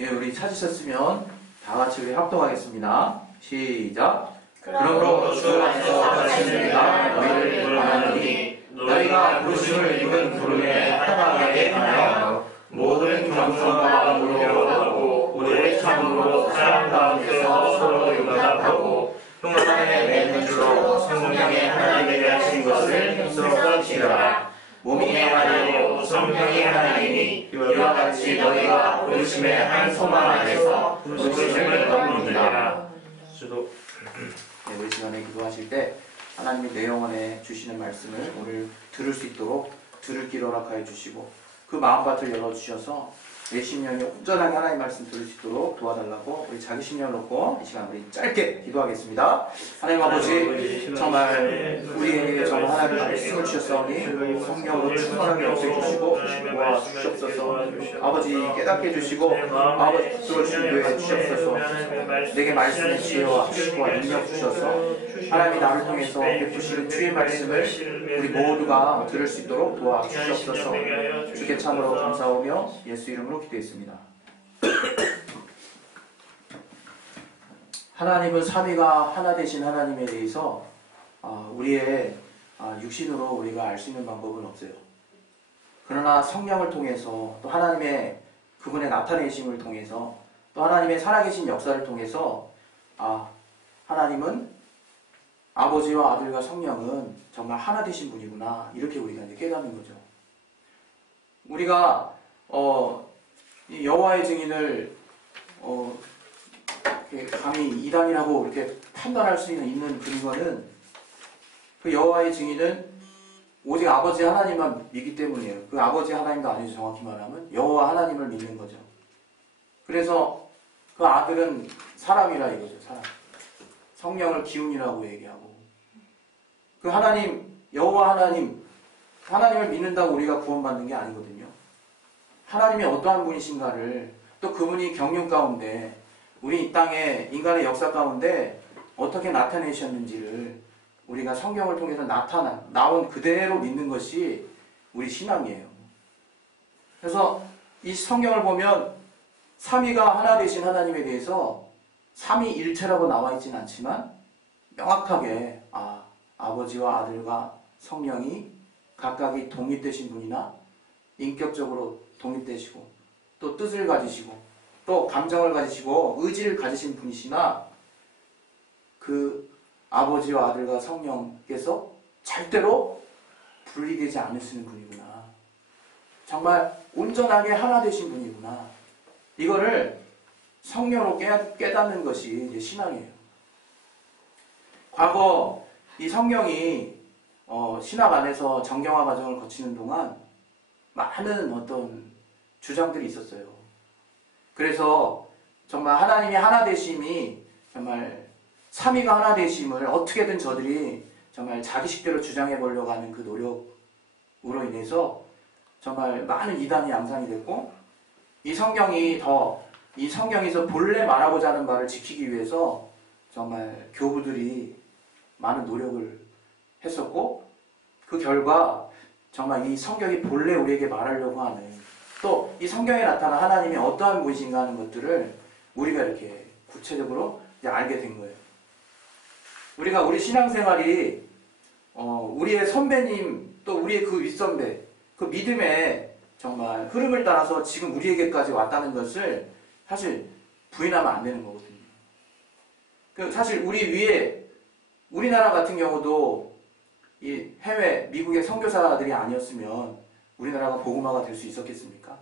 예, 우리 찾으셨으면 다 같이 우리 합동하겠습니다. 시작. 그러므로 주 안에서 거친 우리가 너희를 원하노니 너희가 부르심을 입은 부름에 합당하게 하여 모든 겸손과 온유로 하고 오래 참음으로 사랑 가운데서 서로 용납하고 평안에 맺는 줄로 성령의 하나님에게 하신 것을 힘써 지키라. 몸이 하나님이요 성령이 하나님이니 이와 같이 너희가 부르심의 한 소망 안에서 부르심을 얻느니라. 주도. 네, 우리 시간에 기도하실 때 하나님이 내 영혼에 주시는 말씀을 오늘 들을 수 있도록 들을 길 허락하여 주시고 그 마음밭을 열어주셔서 내 심령이 온전하게 하나님의 말씀 들을 수 있도록 도와달라고 우리 자기 심령을 놓고 이 시간 우리 짧게 기도하겠습니다. 하나님 아버지, 정말 우리에게 정말 하나님의 말씀을 주셨사오니 성령으로 충만하게 없애주시고 도와주시옵소서. 아버지 깨닫게 해주시고 아버지 그걸 준비해 주시옵소서. 내게 말씀의 지혜와 힘과 능력 주셔서 하나님이 나를 통해서 베푸시는 주의 말씀을 우리 모두가 들을 수 있도록 도와주시옵소서. 주께 참으로 감사하며 예수 이름으로 기도했습니다. 하나님은 삼위가 하나 되신 하나님에 대해서 우리의 육신으로 우리가 알 수 있는 방법은 없어요. 그러나 성령을 통해서 또 하나님의 그분의 나타내심을 통해서 또 하나님의 살아계신 역사를 통해서 하나님은 아버지와 아들과 성령은 정말 하나 되신 분이구나, 이렇게 우리가 이제 깨닫는 거죠. 우리가 이 여호와의 증인을 감히 이단이라고 이렇게 판단할 수 있는 근거는 그 여호와의 증인은 오직 아버지 하나님만 믿기 때문이에요. 그 아버지 하나님도 아니죠. 정확히 말하면 여호와 하나님을 믿는 거죠. 그래서 그 아들은 사람이라 이거죠. 사람. 성령을 기운이라고 얘기하고 그 하나님, 여호와 하나님을 믿는다고 우리가 구원받는 게 아니거든요. 하나님이 어떠한 분이신가를, 또 그분이 경륜 가운데 우리 이 땅에 인간의 역사 가운데 어떻게 나타내셨는지를 우리가 성경을 통해서 나온 그대로 믿는 것이 우리 신앙이에요. 그래서 이 성경을 보면 삼위가 하나 되신 하나님에 대해서 삼위일체라고 나와 있지는 않지만 명확하게 아버지와 아들과 성령이 각각이 독립되신 분이나 인격적으로 독립되시고 또 뜻을 가지시고 또 감정을 가지시고 의지를 가지신 분이시나 그 아버지와 아들과 성령께서 절대로 분리되지 않으시는 분이구나. 정말 온전하게 하나 되신 분이구나. 이거를 성령으로 깨닫는 것이 이제 신앙이에요. 과거 이 성경이 신학 안에서 정경화 과정을 거치는 동안 많은 어떤 주장들이 있었어요. 그래서 정말 하나님이 하나 되심이 정말 삼위가 하나 되심을 어떻게든 저들이 정말 자기식대로 주장해 보려고 하는 그 노력으로 인해서 정말 많은 이단이 양산이 됐고 이 성경에서 본래 말하고자 하는 바를 지키기 위해서 정말 교부들이 많은 노력을 했었고 그 결과 정말 이 성경이 본래 우리에게 말하려고 하는 또 이 성경에 나타난 하나님이 어떠한 분이신가 하는 것들을 우리가 이렇게 구체적으로 이제 알게 된 거예요. 우리가 우리 신앙생활이 우리의 선배님 또 우리의 그 윗선배 그 믿음의 정말 흐름을 따라서 지금 우리에게까지 왔다는 것을 사실 부인하면 안 되는 거거든요. 사실 우리 위에 우리나라 같은 경우도 이 해외 미국의 선교사들이 아니었으면 우리나라가 복음화가 될 수 있었겠습니까?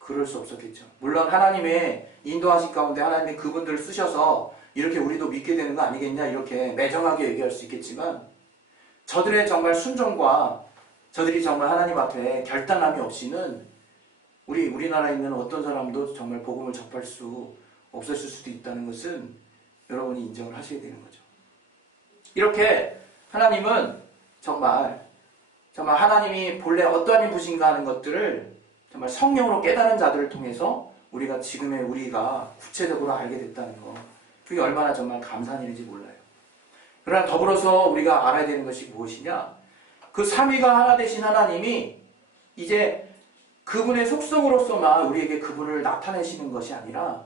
그럴 수 없었겠죠. 물론 하나님의 인도하신 가운데 하나님이 그분들을 쓰셔서 이렇게 우리도 믿게 되는 거 아니겠냐 이렇게 매정하게 얘기할 수 있겠지만 저들의 정말 순종과 저들이 정말 하나님 앞에 결단함이 없이는 우리나라에 있는 어떤 사람도 정말 복음을 접할 수 없었을 수도 있다는 것은 여러분이 인정을 하셔야 되는 거죠. 이렇게 하나님은 정말 하나님이 본래 어떠한 분이신가 하는 것들을 정말 성령으로 깨달은 자들을 통해서 우리가 지금의 우리가 구체적으로 알게 됐다는 거, 그게 얼마나 정말 감사한 일인지 몰라요. 그러나 더불어서 우리가 알아야 되는 것이 무엇이냐? 그 삼위가 하나 되신 하나님이 이제 그분의 속성으로서만 우리에게 그분을 나타내시는 것이 아니라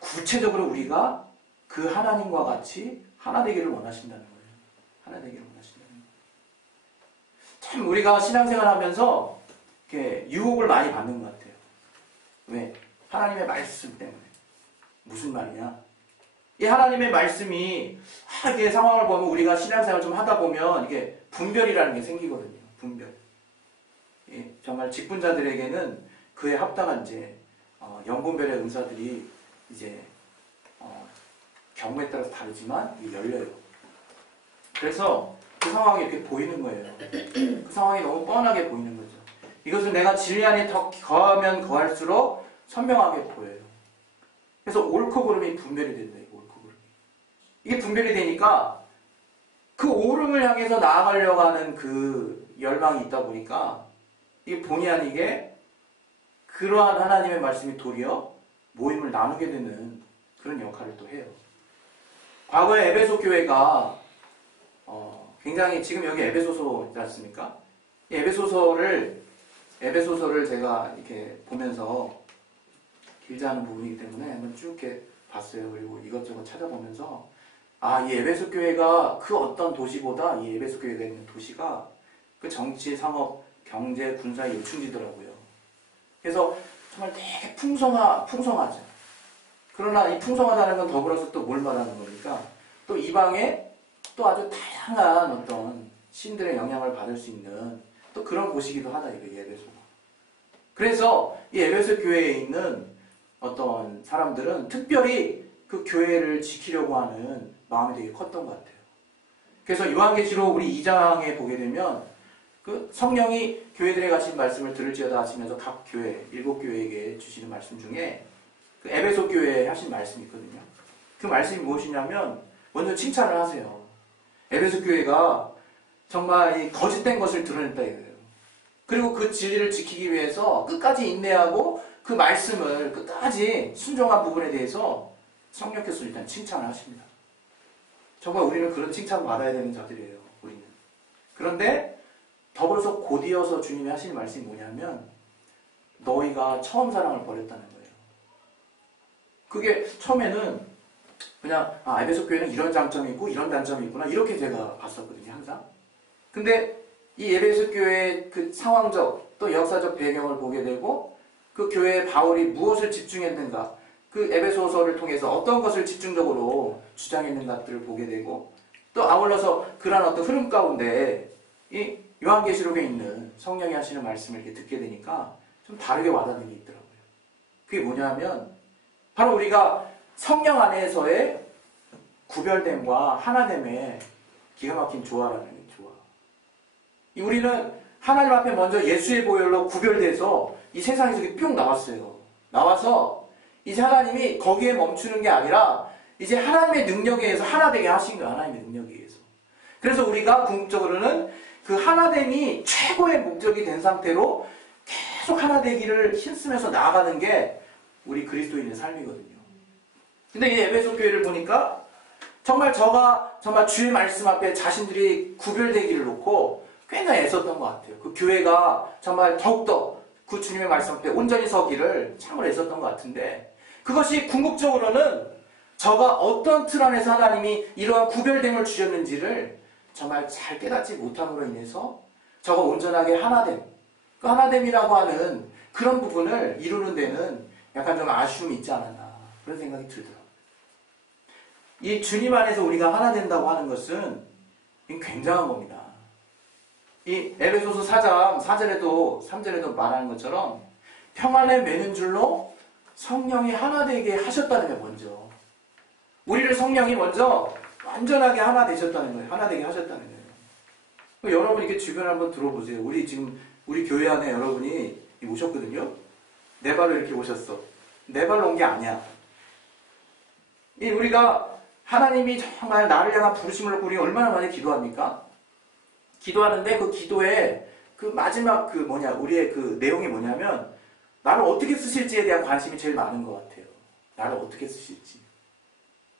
구체적으로 우리가 그 하나님과 같이 하나 되기를 원하신다는 거예요. 하나 되기를 원하신다는 거예요. 참 우리가 신앙생활 하면서 이렇게 유혹을 많이 받는 것 같아요. 왜? 하나님의 말씀 때문에. 무슨 말이냐? 이 하나님의 말씀이 이게 상황을 보면 우리가 신앙생활 좀 하다 보면 이게 분별이라는 게 생기거든요. 분별. 예, 정말 직분자들에게는 그에 합당한 이제 영분별의 은사들이 이제 경우에 따라서 다르지만 열려요. 그래서 그 상황이 이렇게 보이는 거예요. 그 상황이 너무 뻔하게 보이는 거죠. 이것은 내가 진리 안에 더 거하면 거할수록 선명하게 보여요. 그래서 옳고 그름이 분별이 된다. 옳고 그름이. 이게 분별이 되니까 그 옳음을 향해서 나아가려고 하는 그 열망이 있다 보니까 이게 본의 아니게 그러한 하나님의 말씀이 도리어 모임을 나누게 되는 그런 역할을 또 해요. 과거에 에베소 교회가 굉장히 지금 여기 에베소서지 않습니까? 이 에베소서를 제가 이렇게 보면서 길지 않은 부분이기 때문에 한번 쭉 이렇게 봤어요. 그리고 이것저것 찾아보면서 이 에베소 교회가 그 어떤 도시보다 이 에베소 교회가 있는 도시가 그 정치, 상업, 경제, 군사의 요충지더라고요. 그래서 정말 되게 풍성하죠. 그러나 이 풍성하다는 건 더불어서 또 뭘 말하는 겁니까? 또 이방에 또 아주 다양한 어떤 신들의 영향을 받을 수 있는 또 그런 곳이기도 하다, 이거 에베소가. 그래서 이 에베소 교회에 있는 어떤 사람들은 특별히 그 교회를 지키려고 하는 마음이 되게 컸던 것 같아요. 그래서 요한계시록 우리 2장에 보게 되면 그 성령이 교회들에 가신 말씀을 들을지어다 하시면서 각 교회, 7교회에게 주시는 말씀 중에 그 에베소 교회에 하신 말씀이 있거든요. 그 말씀이 무엇이냐면 먼저 칭찬을 하세요. 에베소 교회가 정말 이 거짓된 것을 드러냈다 이거예요. 그리고 그 진리를 지키기 위해서 끝까지 인내하고 그 말씀을 끝까지 순종한 부분에 대해서 성령께서 일단 칭찬을 하십니다. 정말 우리는 그런 칭찬을 받아야 되는 자들이에요. 우리는. 그런데 더불어서 곧이어서 주님이 하시는 말씀이 뭐냐면 너희가 처음 사랑을 버렸다는 거예요. 그게 처음에는 그냥 에베소 교회는 이런 장점이 있고 이런 단점이 있구나 이렇게 제가 봤었거든요. 항상. 근데 이 에베소 교회의 그 상황적 또 역사적 배경을 보게 되고 그 교회에 바울이 무엇을 집중했는가 그 에베소서를 통해서 어떤 것을 집중적으로 주장했는가들을 보게 되고 또 아울러서 그러한 어떤 흐름 가운데 이 요한계시록에 있는 성령이 하시는 말씀을 이렇게 듣게 되니까 좀 다르게 와닿는 게 있더라고요. 그게 뭐냐면 바로 우리가 성령 안에서의 구별됨과 하나됨의 기가 막힌 조화라는 거예요. 조화. 우리는 하나님 앞에 먼저 예수의 보혈로 구별돼서 이 세상에서 뿅 나왔어요. 나와서 이제 하나님이 거기에 멈추는 게 아니라 이제 하나님의 능력에 의해서 하나 되게 하신 거예요. 하나님의 능력에 의해서. 그래서 우리가 궁극적으로는 그 하나됨이 최고의 목적이 된 상태로 계속 하나 되기를 힘쓰면서 나아가는 게 우리 그리스도인의 삶이거든요. 근데 이 에베소 교회를 보니까 정말 주의 말씀 앞에 자신들이 구별되기를 놓고 꽤나 애썼던 것 같아요. 그 교회가 정말 더욱더 그 주님의 말씀 앞에 온전히 서기를 참으로 애썼던 것 같은데 그것이 궁극적으로는 저가 어떤 틀 안에서 하나님이 이러한 구별됨을 주셨는지를 정말 잘 깨닫지 못함으로 인해서 저가 온전하게 하나됨, 그 하나됨이라고 하는 그런 부분을 이루는 데는 약간 좀 아쉬움이 있지 않았나 그런 생각이 들더라고요. 이 주님 안에서 우리가 하나 된다고 하는 것은 굉장한 겁니다. 이 에베소서 4장 4절에도 3절에도 말하는 것처럼 평안에 매는 줄로 성령이 하나 되게 하셨다는 게 먼저 우리를 성령이 먼저 완전하게 하나 되셨다는 거예요. 하나 되게 하셨다는 거예요. 여러분 이렇게 주변에 한번 들어보세요. 우리 교회 안에 여러분이 오셨거든요. 내 발로 이렇게 오셨어. 내 발로 온 게 아니야. 우리가 하나님이 정말 나를 향한 부르심을 놓고 우리 얼마나 많이 기도합니까? 기도하는데 그 기도에 그 마지막 우리의 그 내용이 뭐냐면 나를 어떻게 쓰실지에 대한 관심이 제일 많은 것 같아요. 나를 어떻게 쓰실지.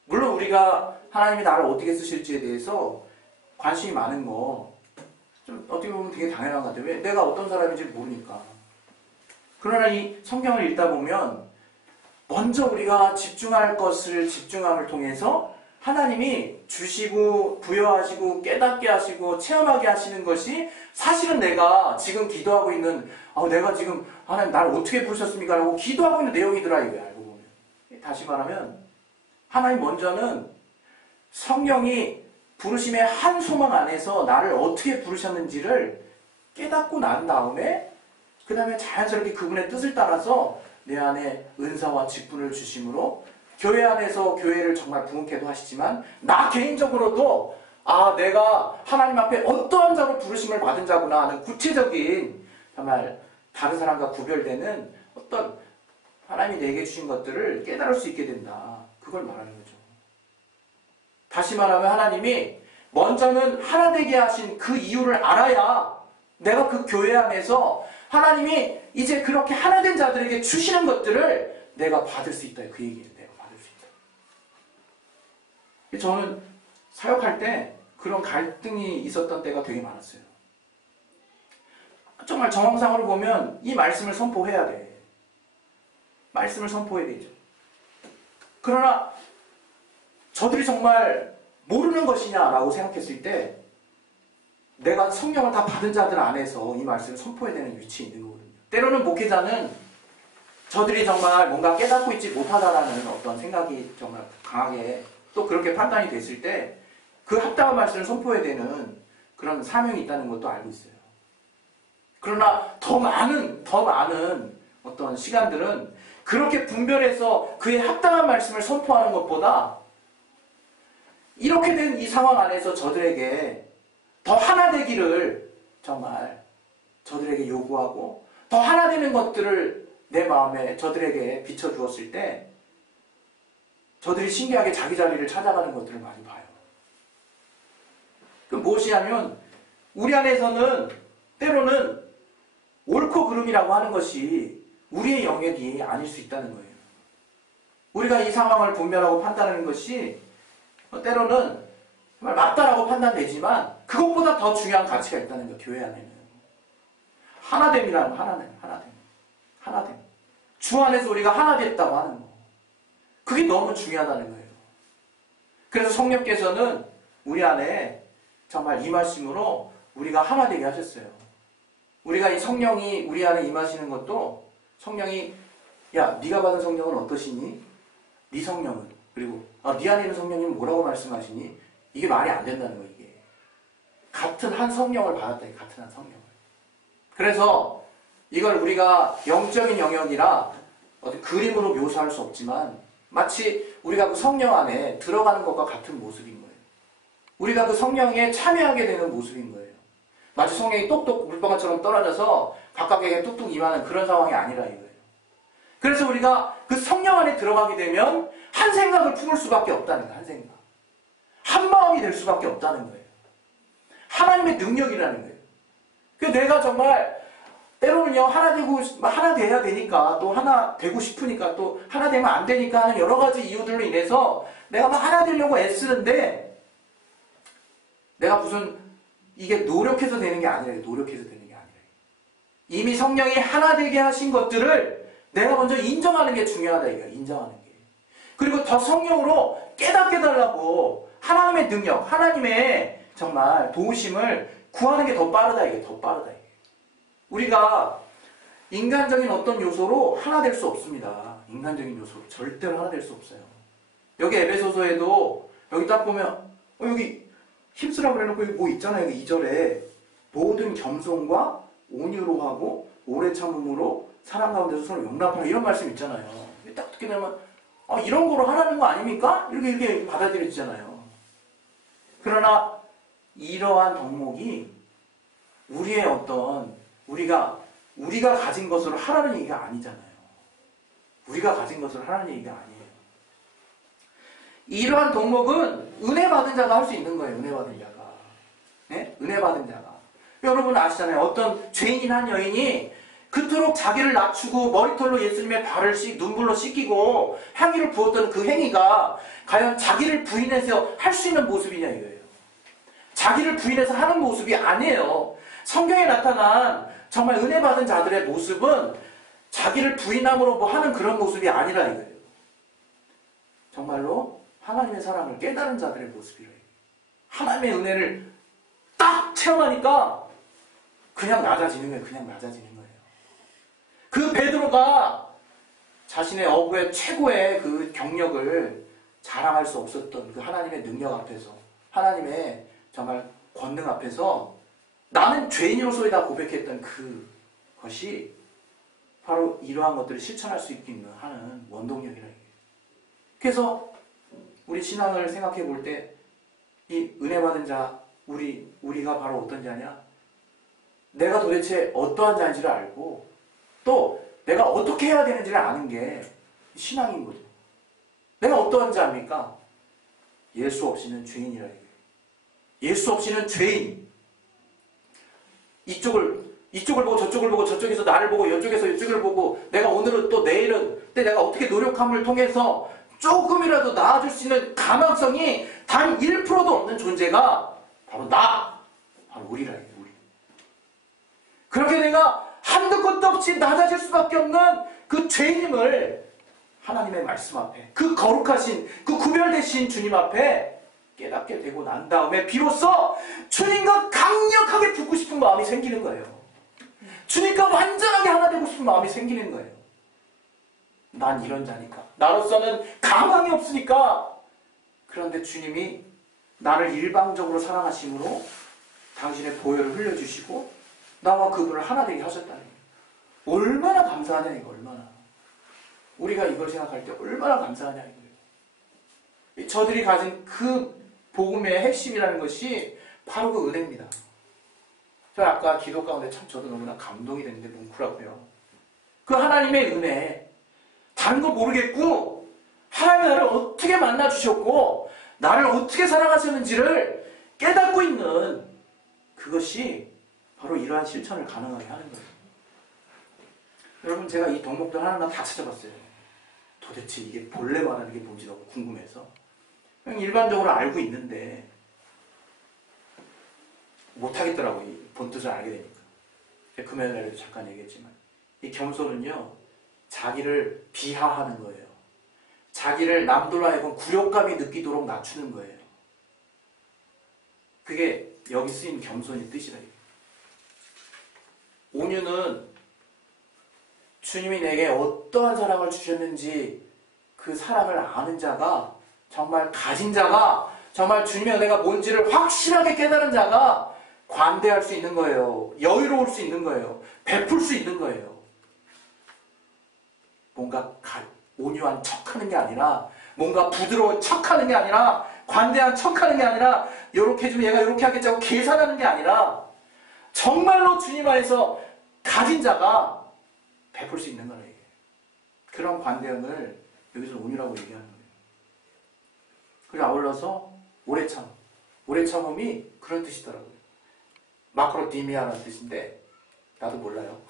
물론 우리가 하나님이 나를 어떻게 쓰실지에 대해서 관심이 많은 거 좀 어떻게 보면 되게 당연한 것 같아요. 왜? 내가 어떤 사람인지 모르니까. 그러나 이 성경을 읽다 보면 먼저 우리가 집중할 것을 집중함을 통해서 하나님이 주시고 부여하시고 깨닫게 하시고 체험하게 하시는 것이 사실은 내가 지금 기도하고 있는 내가 지금 하나님 나를 어떻게 부르셨습니까? 라고 기도하고 있는 내용이더라 이거야 알고 보면. 다시 말하면 하나님 먼저는 성령이 부르심의 한 소망 안에서 나를 어떻게 부르셨는지를 깨닫고 난 다음에 그 다음에 자연스럽게 그분의 뜻을 따라서 내 안에 은사와 직분을 주심으로 교회 안에서 교회를 정말 부흥케도 하시지만 나 개인적으로도 내가 하나님 앞에 어떠한 자로 부르심을 받은 자구나 하는 구체적인 정말 다른 사람과 구별되는 어떤 하나님이 내게 주신 것들을 깨달을 수 있게 된다. 그걸 말하는 거죠. 다시 말하면 하나님이 먼저는 하나 되게 하신 그 이유를 알아야 내가 그 교회 안에서 하나님이 이제 그렇게 하나 된 자들에게 주시는 것들을 내가 받을 수 있다. 그 얘기예요. 내가 받을 수 있다. 저는 사역할 때 그런 갈등이 있었던 때가 되게 많았어요. 정말 정황상으로 보면 이 말씀을 선포해야 돼. 말씀을 선포해야 되죠. 그러나 저들이 정말 모르는 것이냐라고 생각했을 때 내가 성령을 다 받은 자들 안에서 이 말씀을 선포해야 되는 위치에 있는 거거든요. 때로는 목회자는 저들이 정말 뭔가 깨닫고 있지 못하다라는 어떤 생각이 정말 강하게 또 그렇게 판단이 됐을 때 그 합당한 말씀을 선포해야 되는 그런 사명이 있다는 것도 알고 있어요. 그러나 더 많은 어떤 시간들은 그렇게 분별해서 그의 합당한 말씀을 선포하는 것보다 이렇게 된 이 상황 안에서 저들에게 더 하나 되기를 정말 저들에게 요구하고 더 하나 되는 것들을 내 마음에 저들에게 비춰주었을 때 저들이 신기하게 자기 자리를 찾아가는 것들을 많이 봐요. 그럼 무엇이냐면 우리 안에서는 때로는 옳고 그름이라고 하는 것이 우리의 영역이 아닐 수 있다는 거예요. 우리가 이 상황을 분별하고 판단하는 것이 때로는 정말 맞다라고 판단되지만 그것보다 더 중요한 가치가 있다는 거예요. 교회 안에는. 하나됨이라는 하나됨. 주 안에서 우리가 하나 됐다고 하는 거. 그게 너무 중요하다는 거예요. 그래서 성령께서는 우리 안에 정말 임하심으로 우리가 하나 되게 하셨어요. 우리가 이 성령이 우리 안에 임하시는 것도 성령이 네가 받은 성령은 어떠시니? 네 성령은 그리고 네 안에 있는 성령님은 뭐라고 말씀하시니? 이게 말이 안 된다는 거예요. 이게 같은 한 성령을 받았다. 같은 한 성령을. 그래서 이걸 우리가 영적인 영역이라 어떤 그림으로 묘사할 수 없지만 마치 우리가 그 성령 안에 들어가는 것과 같은 모습인 거예요. 우리가 그 성령에 참여하게 되는 모습인 거예요. 마치 성령이 똑똑 물방울처럼 떨어져서 각각에게 뚝뚝 임하는 그런 상황이 아니라 이거예요. 그래서 우리가 그 성령 안에 들어가게 되면 한 생각을 품을 수밖에 없다는 거예요. 한 생각. 한 마음이 될 수밖에 없다는 거예요. 하나님의 능력이라는 거예요. 그래서 내가 정말 때로는요 하나 돼야 되니까 또 하나 되고 싶으니까 또 하나 되면 안 되니까 하는 여러 가지 이유들로 인해서 내가 막 하나 되려고 애쓰는데 내가 무슨 이게 노력해서 되는 게 아니라 노력해서 되는 게 아니라 이미 성령이 하나 되게 하신 것들을 내가 먼저 인정하는 게 중요하다 이거예요. 인정하는 게. 그리고 더 성령으로 깨닫게 달라고 하나님의 능력, 하나님의 정말 도우심을 구하는 게 더 빠르다 이게. 더 빠르다 이게. 우리가 인간적인 어떤 요소로 하나 될 수 없습니다. 인간적인 요소로 절대로 하나 될 수 없어요. 여기 에베소서에도 여기 딱 보면 여기 힘쓰라고 해놓고 여기 뭐 있잖아요. 여기 2절에 모든 겸손과 온유로 하고 오래 참음으로 사랑 가운데서 서로 용납하라 이런 말씀 있잖아요. 딱 듣게 되면 이런 거로 하라는 거 아닙니까? 이렇게 받아들여지잖아요. 그러나 이러한 덕목이 우리의 어떤 우리가 가진 것으로 하라는 얘기가 아니잖아요. 우리가 가진 것으로 하라는 얘기가 아니에요. 이러한 덕목은 은혜 받은 자가 할 수 있는 거예요. 은혜 받은 자가. 네? 은혜 받은 자가. 여러분 아시잖아요. 어떤 죄인인 한 여인이 그토록 자기를 낮추고 머리털로 예수님의 발을 눈물로 씻기고 향기를 부었던 그 행위가 과연 자기를 부인해서 할 수 있는 모습이냐 이거예요. 자기를 부인해서 하는 모습이 아니에요. 성경에 나타난 정말 은혜 받은 자들의 모습은 자기를 부인함으로 뭐 하는 그런 모습이 아니라 이거예요. 정말로 하나님의 사랑을 깨달은 자들의 모습이래요. 하나님의 은혜를 딱 체험하니까 그냥 낮아지는 거예요. 그냥 낮아지는 거예요. 그 베드로가 자신의 어부의 최고의 그 경력을 자랑할 수 없었던 그 하나님의 능력 앞에서, 하나님의 정말 권능 앞에서 나는 죄인으로서이다 고백했던 그것이 바로 이러한 것들을 실천할 수 있게 하는 원동력이라. 그래서 우리 신앙을 생각해 볼 때 이 은혜 받은 자, 우리가 바로 어떤 자냐? 내가 도대체 어떠한 자인지를 알고 또 내가 어떻게 해야 되는지를 아는 게 신앙인 거죠. 내가 어떠한 자입니까? 예수 없이는 죄인이라 얘기해요. 예수 없이는 죄인. 이쪽을 보고 저쪽을 보고 저쪽에서 나를 보고 이쪽에서 이쪽을 보고 내가 오늘은 또 내일은 근데 내가 어떻게 노력함을 통해서 조금이라도 나아질 수 있는 가망성이 단 1%도 없는 존재가 바로 바로 우리라 얘기해요. 우리. 그렇게 내가 한도 끝도 없이 낮아질 수밖에 없는 그 죄인임을 하나님의 말씀 앞에, 그 거룩하신, 그 구별되신 주님 앞에 깨닫게 되고 난 다음에 비로소 주님과 강력하게 붙고 싶은 마음이 생기는 거예요. 주님과 완전하게 하나 되고 싶은 마음이 생기는 거예요. 난 이런 자니까. 나로서는 가망이 없으니까. 그런데 주님이 나를 일방적으로 사랑하심으로 당신의 보혈을 흘려주시고 나와 그분을 하나 되게 하셨다는 거예요. 얼마나 감사하냐 이거. 얼마나. 우리가 이걸 생각할 때 얼마나 감사하냐 이거예요. 저들이 가진 그 복음의 핵심이라는 것이 바로 그 은혜입니다. 저 아까 기도 가운데 참 저도 너무나 감동이 됐는데 뭉클하고요. 그 하나님의 은혜, 다른 거 모르겠고 하나님 나를 어떻게 만나주셨고 나를 어떻게 사랑하셨는지를 깨닫고 있는 그것이 바로 이러한 실천을 가능하게 하는 거예요. 여러분, 제가 이 덕목들 하나하나 다 찾아봤어요. 도대체 이게 본래 말하는 게 뭔지 너무 궁금해서. 그냥 일반적으로 알고 있는데 못하겠더라고요. 본뜻을 알게 되니까. 금요일 날에도 잠깐 얘기했지만 이 겸손은요, 자기를 비하하는 거예요. 자기를 남들로 하여금 굴욕감이 느끼도록 낮추는 거예요. 그게 여기 쓰인 겸손의 뜻이라. 온유는 주님이 내게 어떠한 사랑을 주셨는지 그 사랑을 아는 자가, 정말 가진 자가, 정말 주님의 은혜가 뭔지를 확실하게 깨달은 자가 관대할 수 있는 거예요. 여유로울 수 있는 거예요. 베풀 수 있는 거예요. 뭔가 온유한 척하는 게 아니라, 뭔가 부드러운 척하는 게 아니라, 관대한 척하는 게 아니라, 요렇게 해주면 얘가 요렇게 하겠지 하고 계산하는 게 아니라, 정말로 주님 안에서 가진 자가 베풀 수 있는 거예요. 그런 관대함을 여기서 온유라고 얘기하는 거예요. 그리고 아울러서 오래 참음. 오래 참음이 그런 뜻이더라고요. 마크로디미아라는 뜻인데 나도 몰라요.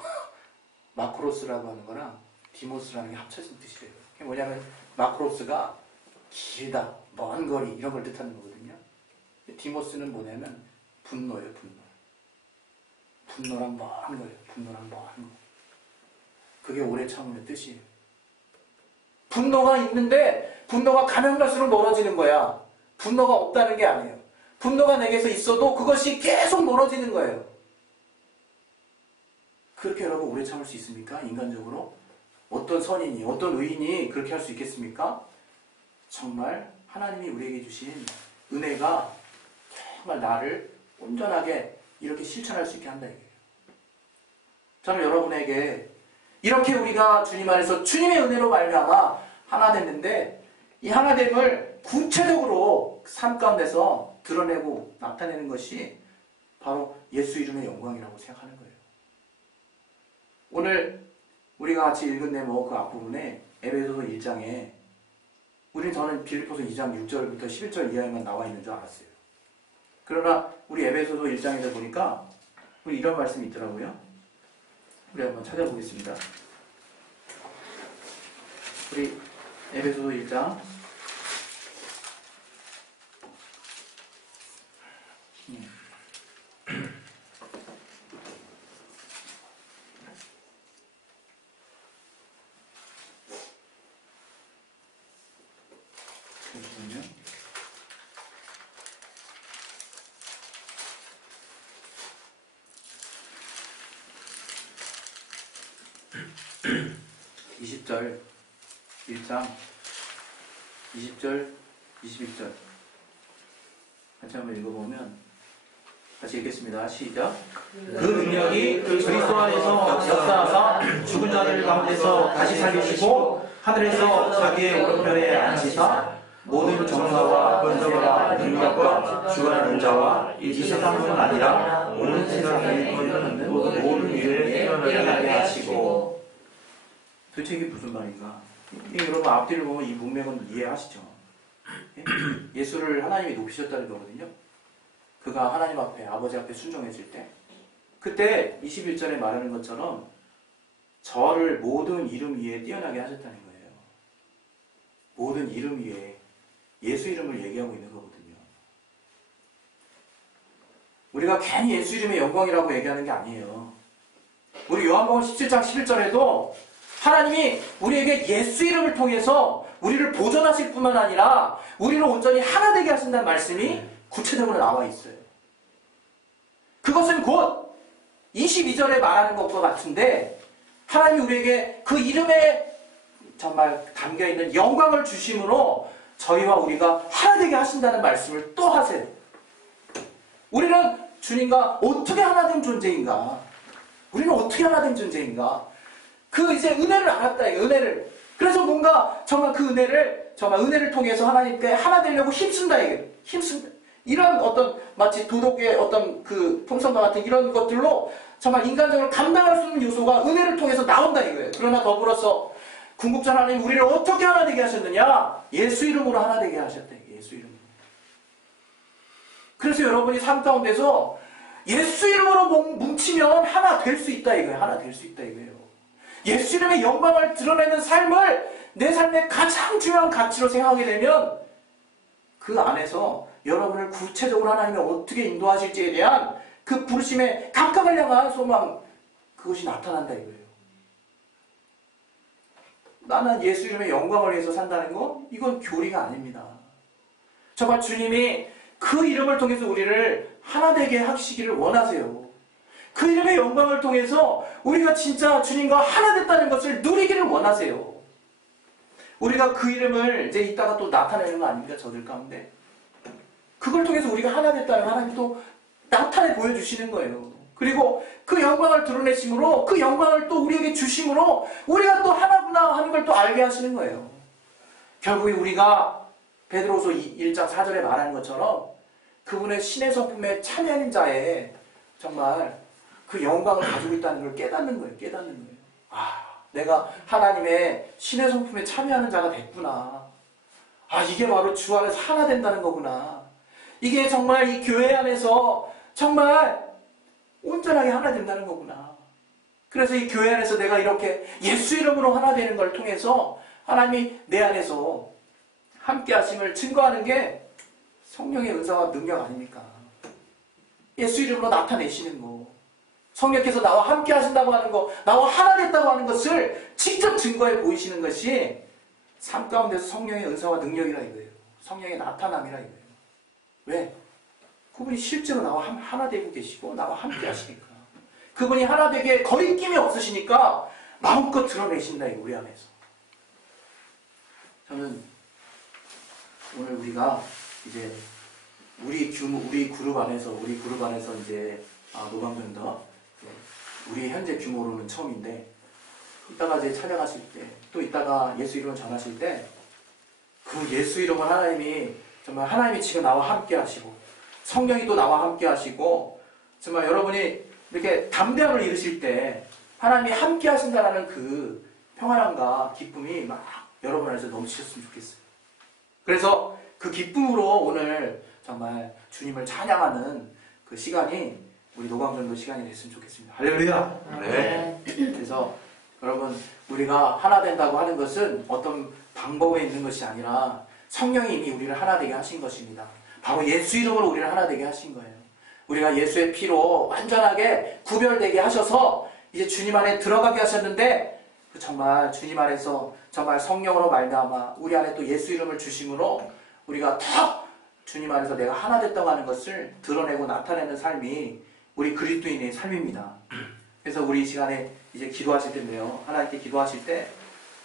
마크로스라고 하는 거랑 디모스라는 게 합쳐진 뜻이래요. 그게 뭐냐면 마크로스가 길다, 먼 거리 이런 걸 뜻하는 거거든요. 디모스는 뭐냐면 분노예요. 분노랑 먼 거예요. 분노랑 먼 거. 그게 오래 참음의 뜻이에요. 분노가 있는데 분노가 가면 갈수록 멀어지는 거야. 분노가 없다는 게 아니에요. 분노가 내게서 있어도 그것이 계속 멀어지는 거예요. 그렇게 여러분 오래 참을 수 있습니까? 인간적으로? 어떤 선인이, 어떤 의인이 그렇게 할 수 있겠습니까? 정말 하나님이 우리에게 주신 은혜가 정말 나를 온전하게 이렇게 실천할 수 있게 한다 이거예요. 저는 여러분에게 이렇게 우리가 주님 안에서 주님의 은혜로 말미암아 하나 됐는데 이 하나됨을 구체적으로 삶 가운데서 드러내고 나타내는 것이 바로 예수 이름의 영광이라고 생각하는 거예요. 오늘 우리가 같이 읽은 내용 그 앞부분에 에베소서 1장에 저는 빌립보서 2장 6절부터 11절 이하에만 나와 있는 줄 알았어요. 그러나 우리 에베소서 1장에 보니까 우리 이런 말씀이 있더라고요. 우리 한번 찾아보겠습니다. 우리 에베소서 1장 20절 1장 20절 21절 같이 한번 읽어보면 같이 읽겠습니다. 시작. 그 능력이 그리스도 안에서 역사하사 죽은 자들 가운데서 다시 살리시고 하늘에서 자기의 오른편에 앉히사 모든 정사와 권세와 능력과 주관하는 자와 이 세상뿐 아니라 온 세상에 있는 모든 위에 태어나게 하시고. 도대체 이게 무슨 말인가? 여러분 앞뒤를 보면 이 문맥은 이해하시죠? 예수를 하나님이 높이셨다는 거거든요. 그가 하나님 앞에 아버지 앞에 순종했을 때 그때 21절에 말하는 것처럼 저를 모든 이름 위에 뛰어나게 하셨다는 거예요. 모든 이름 위에 예수 이름을 얘기하고 있는 거거든요. 우리가 괜히 예수 이름의 영광이라고 얘기하는 게 아니에요. 우리 요한복음 17장 11절에도 하나님이 우리에게 예수 이름을 통해서 우리를 보존하실 뿐만 아니라 우리를 온전히 하나 되게 하신다는 말씀이 구체적으로 나와 있어요. 그것은 곧 22절에 말하는 것과 같은데 하나님이 우리에게 그 이름에 정말 담겨있는 영광을 주심으로 저희와 우리가 하나 되게 하신다는 말씀을 또 하세요. 우리는 주님과 어떻게 하나 된 존재인가? 우리는 어떻게 하나 된 존재인가? 그 이제 은혜를 알았다, 은혜를. 그래서 뭔가 정말 그 은혜를 통해서 하나님께 하나 되려고 힘쓴다, 이게. 힘쓴다. 이런 어떤 마치 도덕의 어떤 그 통성과 같은 이런 것들로 정말 인간적으로 감당할 수 있는 요소가 은혜를 통해서 나온다 이거예요. 그러나 더불어서 궁극자 하나님 우리를 어떻게 하나 되게 하셨느냐? 예수 이름으로 하나 되게 하셨다. 예수 이름으로. 그래서 여러분이 삶 가운데서 예수 이름으로 뭉치면 하나 될 수 있다 이거예요. 하나 될 수 있다 이거예요. 예수 이름의 영광을 드러내는 삶을 내 삶의 가장 중요한 가치로 생각하게 되면 그 안에서 여러분을 구체적으로 하나님이 어떻게 인도하실지에 대한 그 부르심에 각각을 향한 소망, 그것이 나타난다 이거예요. 나는 예수 이름의 영광을 위해서 산다는 거, 이건 교리가 아닙니다. 정말 주님이 그 이름을 통해서 우리를 하나 되게 하시기를 원하세요. 그 이름의 영광을 통해서 우리가 진짜 주님과 하나 됐다는 것을 누리기를 원하세요. 우리가 그 이름을 이제 이따가 또 나타내는 거 아닙니까? 저들 가운데. 그걸 통해서 우리가 하나 됐다는 하나님이 또 나타내 보여주시는 거예요. 그리고 그 영광을 드러내심으로 그 영광을 또 우리에게 주심으로 우리가 또 하나구나 하는 걸 또 알게 하시는 거예요. 결국에 우리가 베드로서 1장 4절에 말하는 것처럼 그분의 신의 성품에 참여하는 자에 정말 그 영광을 가지고 있다는 걸 깨닫는 거예요. 깨닫는 거예요. 아, 내가 하나님의 신의 성품에 참여하는 자가 됐구나. 아, 이게 바로 주 안에서 하나 된다는 거구나. 이게 정말 이 교회 안에서 정말 온전하게 하나 된다는 거구나. 그래서 이 교회 안에서 내가 이렇게 예수 이름으로 하나 되는 걸 통해서 하나님이 내 안에서 함께 하심을 증거하는 게 성령의 은사와 능력 아닙니까? 예수 이름으로 나타내시는 거. 성령께서 나와 함께 하신다고 하는 거, 나와 하나 됐다고 하는 것을 직접 증거해 보이시는 것이 삶 가운데서 성령의 은사와 능력이라 이거예요. 성령의 나타남이라 이거예요. 왜? 그분이 실제로 나와 하나 되고 계시고 나와 함께 하시니까. 그분이 하나 되게 거리낌이 없으시니까 마음껏 드러내신다 이거 우리 안에서. 저는 오늘 우리가 이제 우리 그룹 안에서 이제 노방전더 우리 현재 규모로는 처음인데 이따가 이제 찬양하실 때 또 이따가 예수 이름을 전하실 때 그 예수 이름을 하나님이 정말 하나님이 지금 나와 함께 하시고 성령이 또 나와 함께 하시고 정말 여러분이 이렇게 담대함을 이루실 때 하나님이 함께 하신다라는 그 평안함과 기쁨이 막 여러분 안에서 넘치셨으면 좋겠어요. 그래서 그 기쁨으로 오늘 정말 주님을 찬양하는 그 시간이 우리 노광전도 시간이 됐으면 좋겠습니다. 할렐루야! 네. 그래서 여러분 우리가 하나 된다고 하는 것은 어떤 방법에 있는 것이 아니라 성령이 이미 우리를 하나 되게 하신 것입니다. 바로 예수 이름으로 우리를 하나 되게 하신 거예요. 우리가 예수의 피로 완전하게 구별되게 하셔서 이제 주님 안에 들어가게 하셨는데 정말 주님 안에서 정말 성령으로 말미암아 우리 안에 또 예수 이름을 주심으로 우리가 더 주님 안에서 내가 하나 됐다고 하는 것을 드러내고 나타내는 삶이 우리 그리스도인의 삶입니다. 그래서 우리 이 시간에 이제 기도하실 텐데요. 하나님께 기도하실 때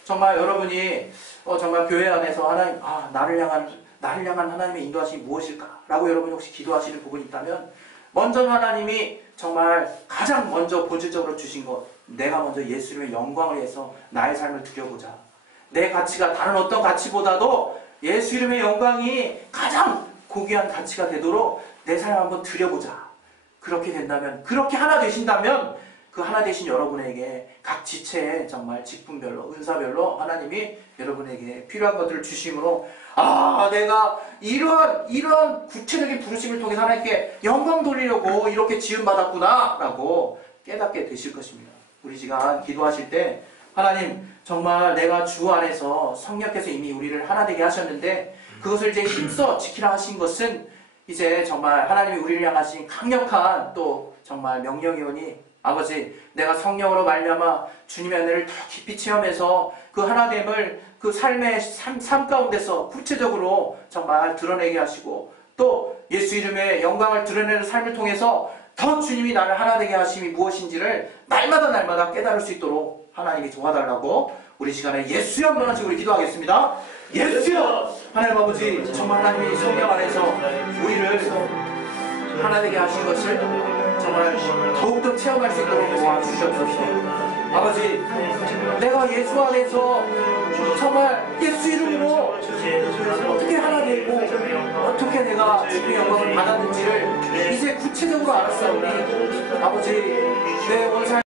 정말 여러분이 정말 교회 안에서 하나님, 나를 향한 하나님의 인도하심이 무엇일까? 라고 여러분이 혹시 기도하시는 부분이 있다면 먼저 하나님이 정말 가장 먼저 본질적으로 주신 것, 내가 먼저 예수 이름의 영광을 위해서 나의 삶을 드려보자. 내 가치가 다른 어떤 가치보다도 예수 이름의 영광이 가장 고귀한 가치가 되도록 내 삶을 한번 드려보자. 그렇게 된다면, 그렇게 하나 되신다면 그 하나 되신 여러분에게 각 지체의 정말 직분별로, 은사별로 하나님이 여러분에게 필요한 것들을 주심으로 내가 이런 구체적인 부르심을 통해서 하나님께 영광 돌리려고 이렇게 지음받았구나 라고 깨닫게 되실 것입니다. 우리 시간 기도하실 때 하나님, 정말 내가 주 안에서 성령께서 이미 우리를 하나 되게 하셨는데 그것을 이제 힘써 지키라 하신 것은 이제 정말 하나님이 우리를 향하신 강력한 또 정말 명령이오니 아버지, 내가 성령으로 말미암아 주님의 은혜를 더 깊이 체험해서 그 하나됨을 그 삶의 삶 가운데서 구체적으로 정말 드러내게 하시고 또 예수 이름의 영광을 드러내는 삶을 통해서 더 주님이 나를 하나 되게 하심이 무엇인지를 날마다 깨달을 수 있도록 하나님이 도와달라고 우리 시간에 예수여 한번 하시고 우리 기도하겠습니다. 예수여! 하나님 아버지, 정말 하나님이 성령 안에서 우리를 하나 되게 하신 것을 정말 더욱더 체험할 수 있도록 도와주시옵소서. 아버지, 내가 예수 안에서 정말 예수 이름으로 어떻게 하나 되고 어떻게 내가 주님의 영광을 받았는지를 이제 구체적으로 알았사오니 아버지,